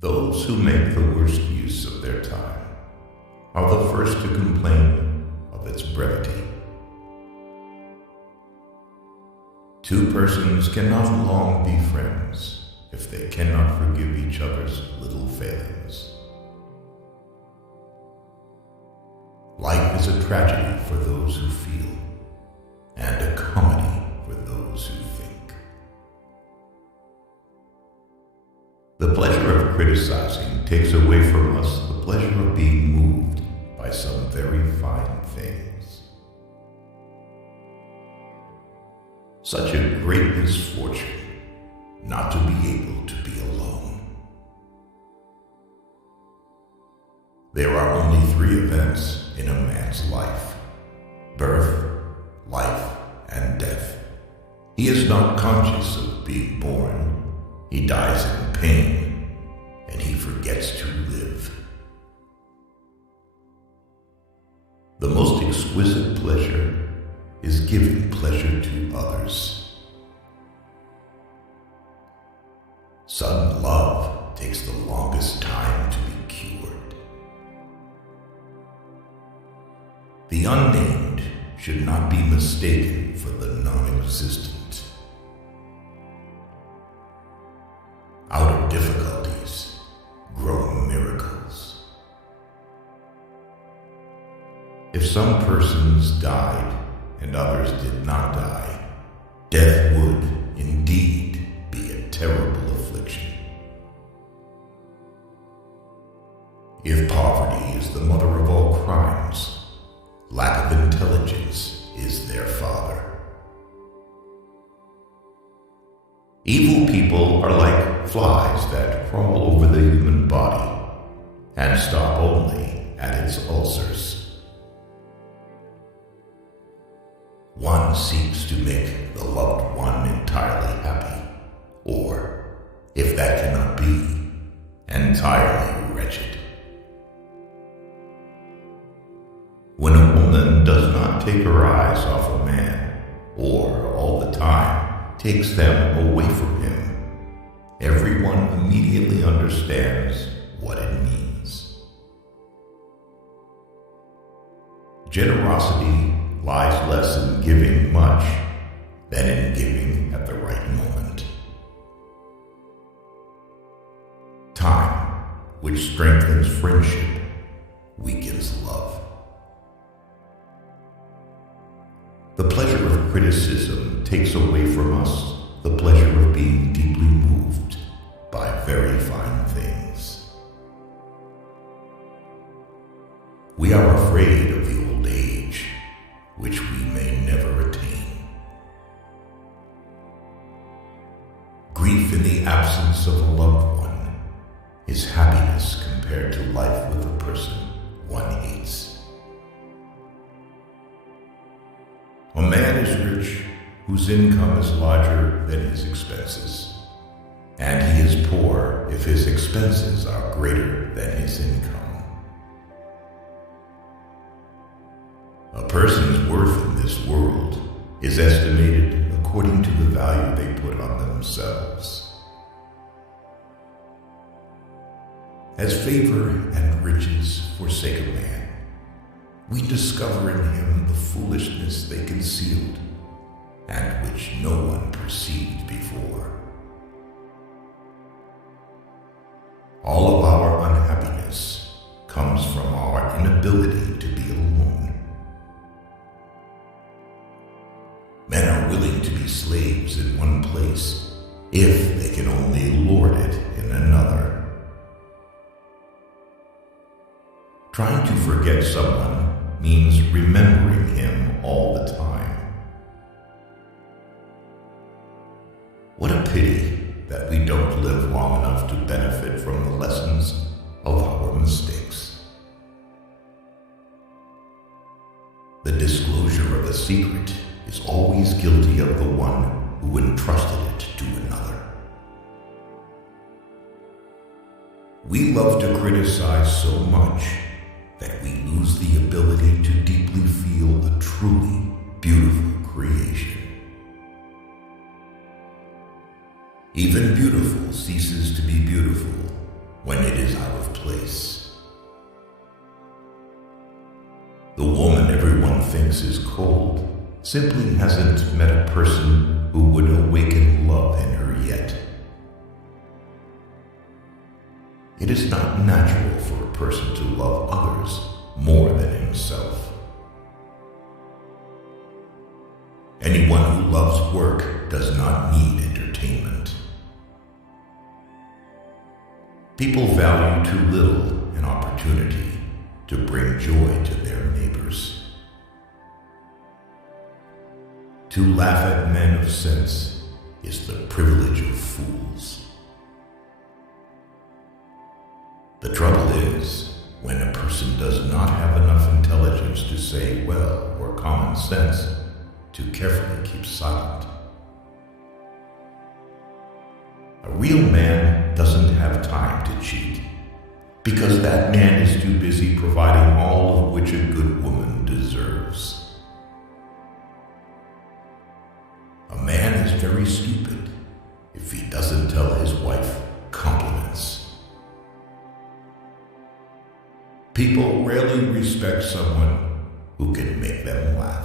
Those who make the worst use of their time are the first to complain of its brevity. Two persons cannot long be friends if they cannot forgive each other's little failings. Life is a tragedy for those who feel, and a comedy for those who think. The pleasure of criticizing takes away from us the pleasure of being moved by some very fine things. Such a great misfortune not to be able to be alone. There are only three events in a man's life: birth, life, and death. He is not conscious of being born. He dies in pain, and he forgets to live. The most exquisite pleasure is giving pleasure to others. Sudden love takes the longest time to be cured. The unnamed should not be mistaken for the non-existent. Out of difficulties grow miracles. If some persons died and others did not die, death would indeed be a terrible affliction. If poverty is the mother of all crimes, lack of intelligence is their father. Evil people are like flies that crawl over the human body and stop only at its ulcers. One seeks to make the loved one entirely happy, or, if that cannot be, entirely wretched. When a woman does not take her eyes off a man, or all the time takes them away from him, everyone immediately understands what it means. Generosity lies less in giving much than in giving at the right moment. Time, which strengthens friendship, weakens love. The pleasure of criticism takes away from us the pleasure of being deeply moved by very fine things. We are afraid of the old age, which we may never attain. Grief in the absence of a loved one is happiness compared to life with a person one hates. A man is rich whose income is larger than his expenses, and he is poor if his expenses are greater than his income. A person's worth in this world is estimated according to the value they put on themselves. As favor and riches forsake a man, we discover in him the foolishness they concealed, and which no one perceived before. All of our unhappiness comes from our inability to be alone. Men are willing to be slaves in one place if they can only lord it in another. Trying to forget someone means remembering him all the time. What a pity that we don't live long enough to benefit from the lessons of our mistakes. The disclosure of a secret is always guilty of the one who entrusted it to another. We love to criticize so much that we lose the ability to deeply feel a truly beautiful creation. Even beautiful ceases to be beautiful when thinks is cold simply hasn't met a person who would awaken love in her yet. It is not natural for a person to love others more than himself. Anyone who loves work does not need entertainment. People value too little an opportunity to bring joy to their neighbors. To laugh at men of sense is the privilege of fools. The trouble is, when a person does not have enough intelligence to say well or common sense, to carefully keep silent. A real man doesn't have time to cheat, because that man is too busy providing all of which a good woman deserves. A man is very stupid if he doesn't tell his wife compliments. People rarely respect someone who can make them laugh.